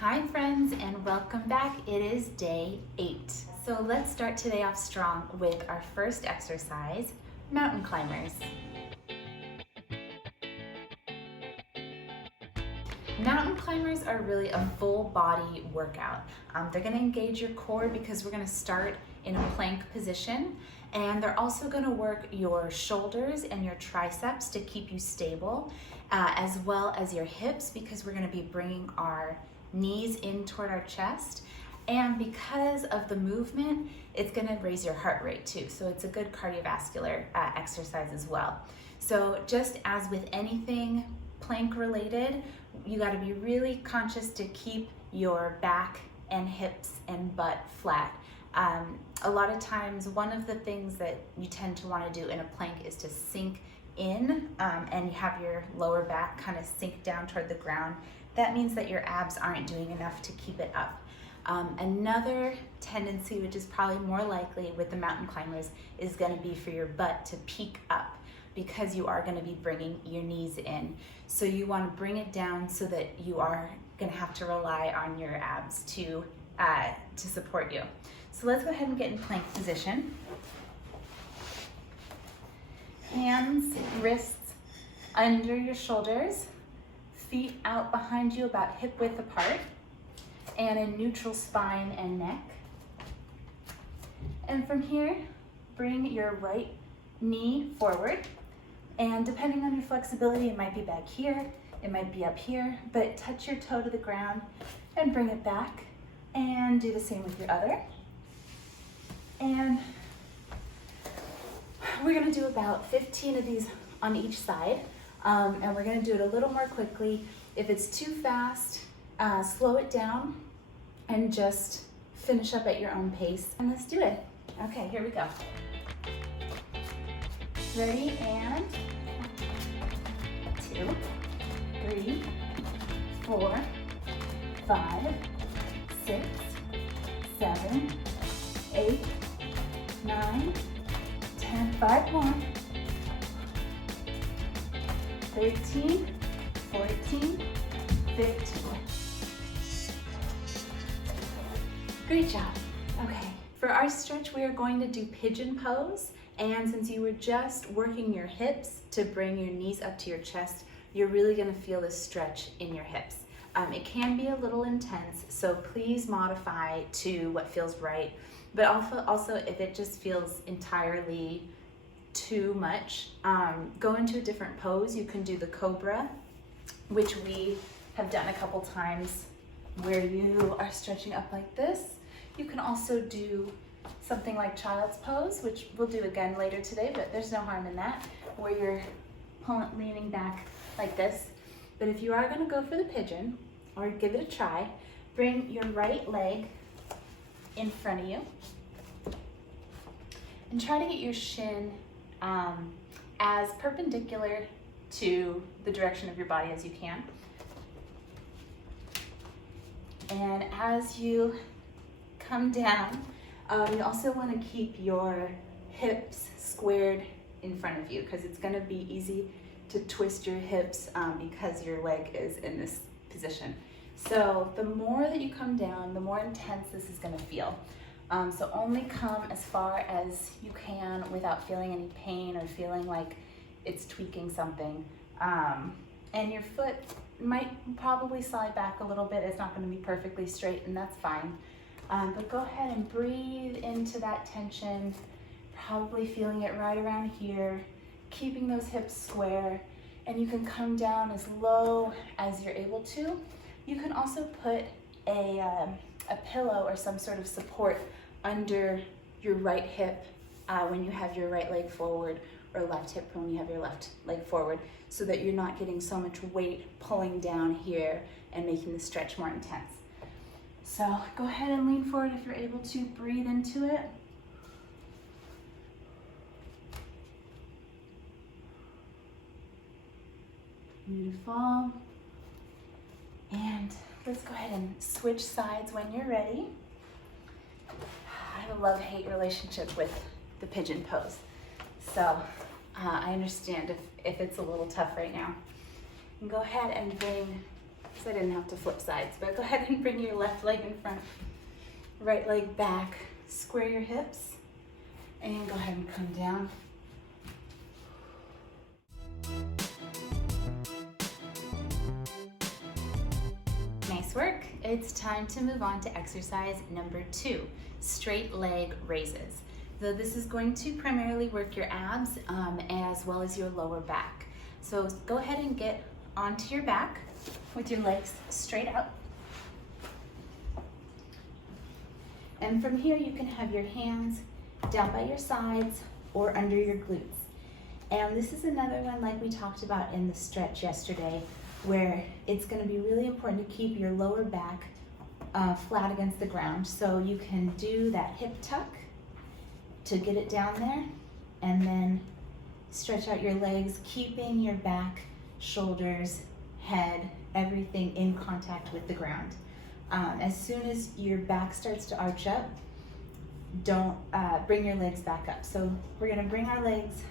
Hi friends, and welcome back. It is day 8. So let's start today off strong with our first exercise, mountain climbers. Mountain climbers are really a full body workout. They're going to engage your core because we're going to start in a plank position, and they're also going to work your shoulders and your triceps to keep you stable, as well as your hips because we're going to be bringing our knees in toward our chest. And because of the movement, it's going to raise your heart rate too. So it's a good cardiovascular exercise as well. So just as with anything plank related, you got to be really conscious to keep your back and hips and butt flat. A lot of times, one of the things that you tend to want to do in a plank is to sink in and you have your lower back kind of sink down toward the ground. That means that your abs aren't doing enough to keep it up. Another tendency, which is probably more likely with the mountain climbers, is going to be for your butt to peak up because you are going to be bringing your knees in. So you want to bring it down so that you are going to have to rely on your abs to support you. So let's go ahead and get in plank position. Hands, wrists under your shoulders, feet out behind you about hip width apart, and in neutral spine and neck. And from here, bring your right knee forward. And depending on your flexibility, it might be back here, it might be up here, but touch your toe to the ground and bring it back. And do the same with your other. And we're gonna do about 15 of these on each side. And we're gonna do it a little more quickly. If it's too fast, slow it down and just finish up at your own pace. And let's do it. Okay, here we go. Ready, and 2, 3, 4, 5, 6, 7, 8, 9, 10, 5 more. 13, 14, 15. Great job. Okay, for our stretch, we are going to do pigeon pose. And since you were just working your hips to bring your knees up to your chest, you're really gonna feel this stretch in your hips. It can be a little intense, so please modify to what feels right. But also if it just feels entirely too much, go into a different pose. You can do the cobra, which we have done a couple times, where you are stretching up like this. You can also do something like child's pose, which we'll do again later today, but there's no harm in that, where you're leaning back like this. But if you are gonna go for the pigeon, or give it a try, bring your right leg in front of you and try to get your shin as perpendicular to the direction of your body as you can. And as you come down, you also want to keep your hips squared in front of you because it's going to be easy to twist your hips because your leg is in this position. So the more that you come down, the more intense this is going to feel. So only come as far as you can without feeling any pain or feeling like it's tweaking something. And your foot might probably slide back a little bit. It's not going to be perfectly straight, and that's fine. But go ahead and breathe into that tension, probably feeling it right around here, keeping those hips square, and you can come down as low as you're able to. You can also put a pillow or some sort of support under your right hip when you have your right leg forward, or left hip when you have your left leg forward, so that you're not getting so much weight pulling down here and making the stretch more intense. So go ahead and lean forward if you're able to, breathe into it. Beautiful. And let's go ahead and switch sides when you're ready. I have a love-hate relationship with the pigeon pose. So I understand if it's a little tough right now. And go ahead and bring so I didn't have to flip sides, but go ahead and bring your left leg in front, right leg back, square your hips, and go ahead and come down. Nice work. It's time to move on to exercise number 2, straight leg raises. So this is going to primarily work your abs as well as your lower back. So go ahead and get onto your back with your legs straight out. And from here you can have your hands down by your sides or under your glutes. And this is another one like we talked about in the stretch yesterday, where it's going to be really important to keep your lower back flat against the ground. So you can do that hip tuck to get it down there, and then stretch out your legs, keeping your back, shoulders, head, everything in contact with the ground. As soon as your back starts to arch up, don't bring your legs back up. So we're going to bring our legs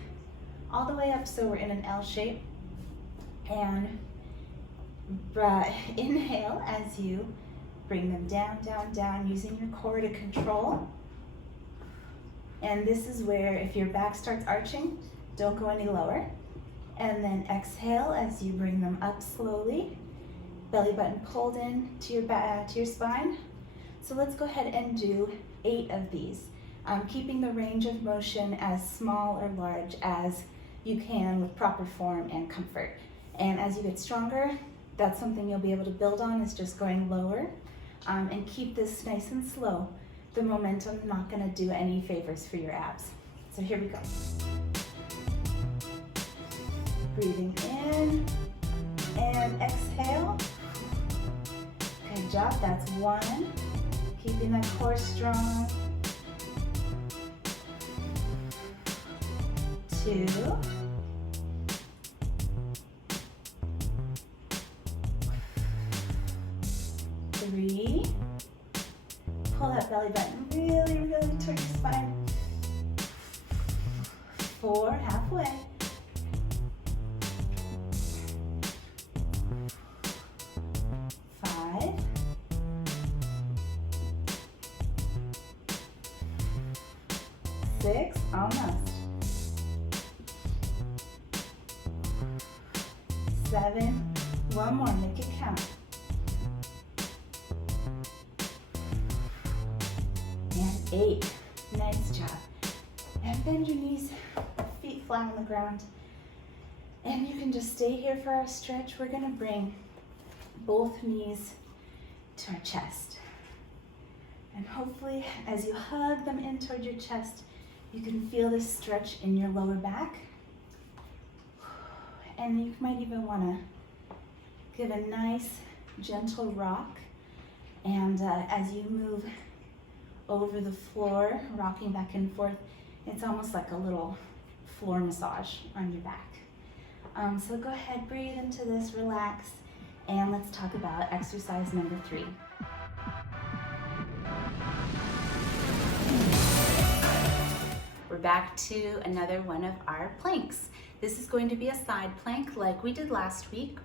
all the way up so we're in an L shape, and inhale as you bring them down, down, down, using your core to control. And this is where if your back starts arching, don't go any lower. And then exhale as you bring them up slowly. Belly button pulled in to your back, to your spine. So let's go ahead and do 8 of these, keeping the range of motion as small or large as you can with proper form and comfort. And as you get stronger, that's something you'll be able to build on, is just going lower, and keep this nice and slow. The momentum not going to do any favors for your abs. So here we go. Breathing in and exhale. Good job, that's 1. Keeping that core strong. 2. 3. Pull that belly button really, really toward your spine. 4, halfway. 5. 6, almost. 7, one more, make it count. And 8, nice job. And bend your knees, feet flat on the ground. And you can just stay here for our stretch. We're gonna bring both knees to our chest. And hopefully, as you hug them in toward your chest, you can feel this stretch in your lower back. And you might even wanna give a nice, gentle rock. And as you move over the floor, rocking back and forth, it's almost like a little floor massage on your back. So go ahead, breathe into this, relax, and let's talk about exercise number 3. We're back to another one of our planks. This is going to be a side plank like we did last week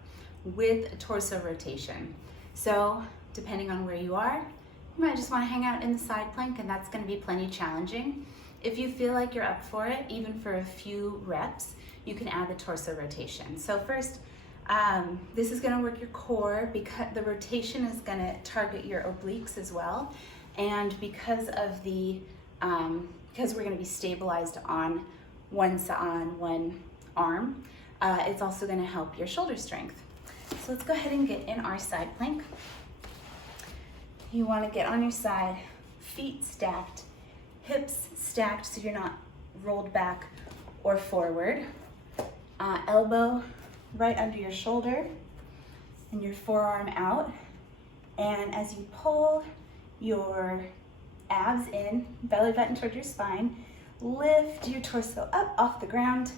with torso rotation. So depending on where you are, you might just want to hang out in the side plank, and that's going to be plenty challenging. If you feel like you're up for it, even for a few reps, you can add the torso rotation. So first, this is going to work your core because the rotation is going to target your obliques as well. And because of the, because we're going to be stabilized on one arm, it's also going to help your shoulder strength. So let's go ahead and get in our side plank. You want to get on your side, feet stacked, hips stacked so you're not rolled back or forward. Elbow right under your shoulder and your forearm out. And as you pull your abs in, belly button toward your spine, lift your torso up off the ground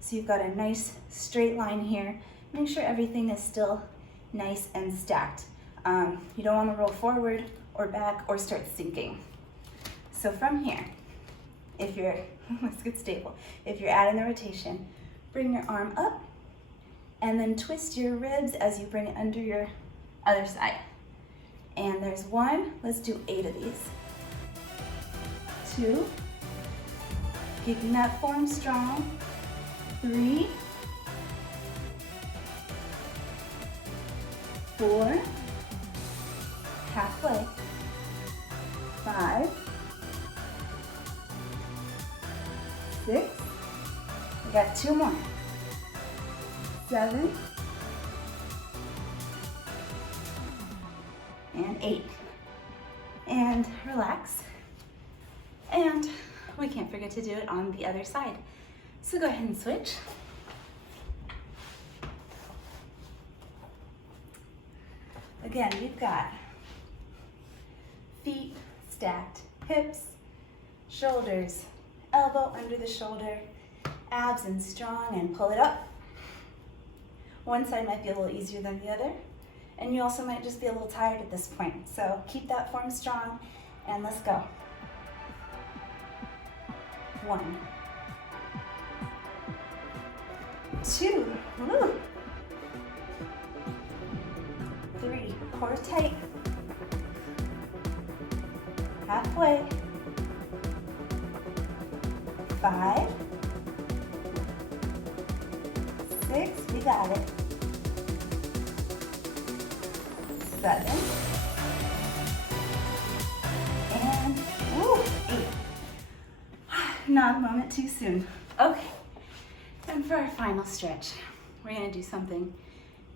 so you've got a nice straight line here. Make sure everything is still nice and stacked. You don't want to roll forward or back or start sinking. So from here, if you're, let's get stable. If you're adding the rotation, bring your arm up and then twist your ribs as you bring it under your Other side. And there's 1, let's do 8 of these. 2, keeping that form strong. 3, 4, halfway. 5, 6, we got 2 more. 7, and 8. And relax. And we can't forget to do it on the other side. So go ahead and switch. Again, we've got feet stacked, hips, shoulders, elbow under the shoulder, abs and strong, and pull it up. One side might be a little easier than the other, and you also might just be a little tired at this point. So keep that form strong, and let's go. 1, 2, woo. 3, core tight. Halfway. 5, 6, we got it. 7, and woo, 8. Not a moment too soon. Okay, and for our final stretch, we're gonna do something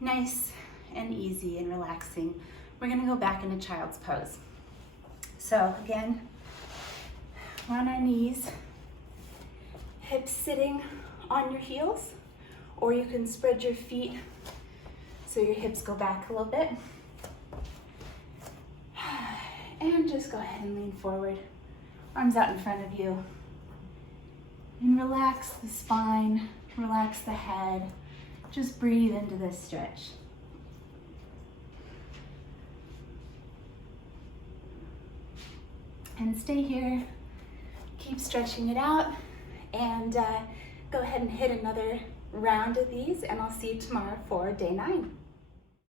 nice and easy and relaxing. We're gonna go back into child's pose. So again, we're on our knees, hips sitting on your heels, or you can spread your feet so your hips go back a little bit. And just go ahead and lean forward, arms out in front of you. And relax the spine, relax the head. Just breathe into this stretch. And stay here, keep stretching it out, and go ahead and hit another round of these, and I'll see you tomorrow for day 9.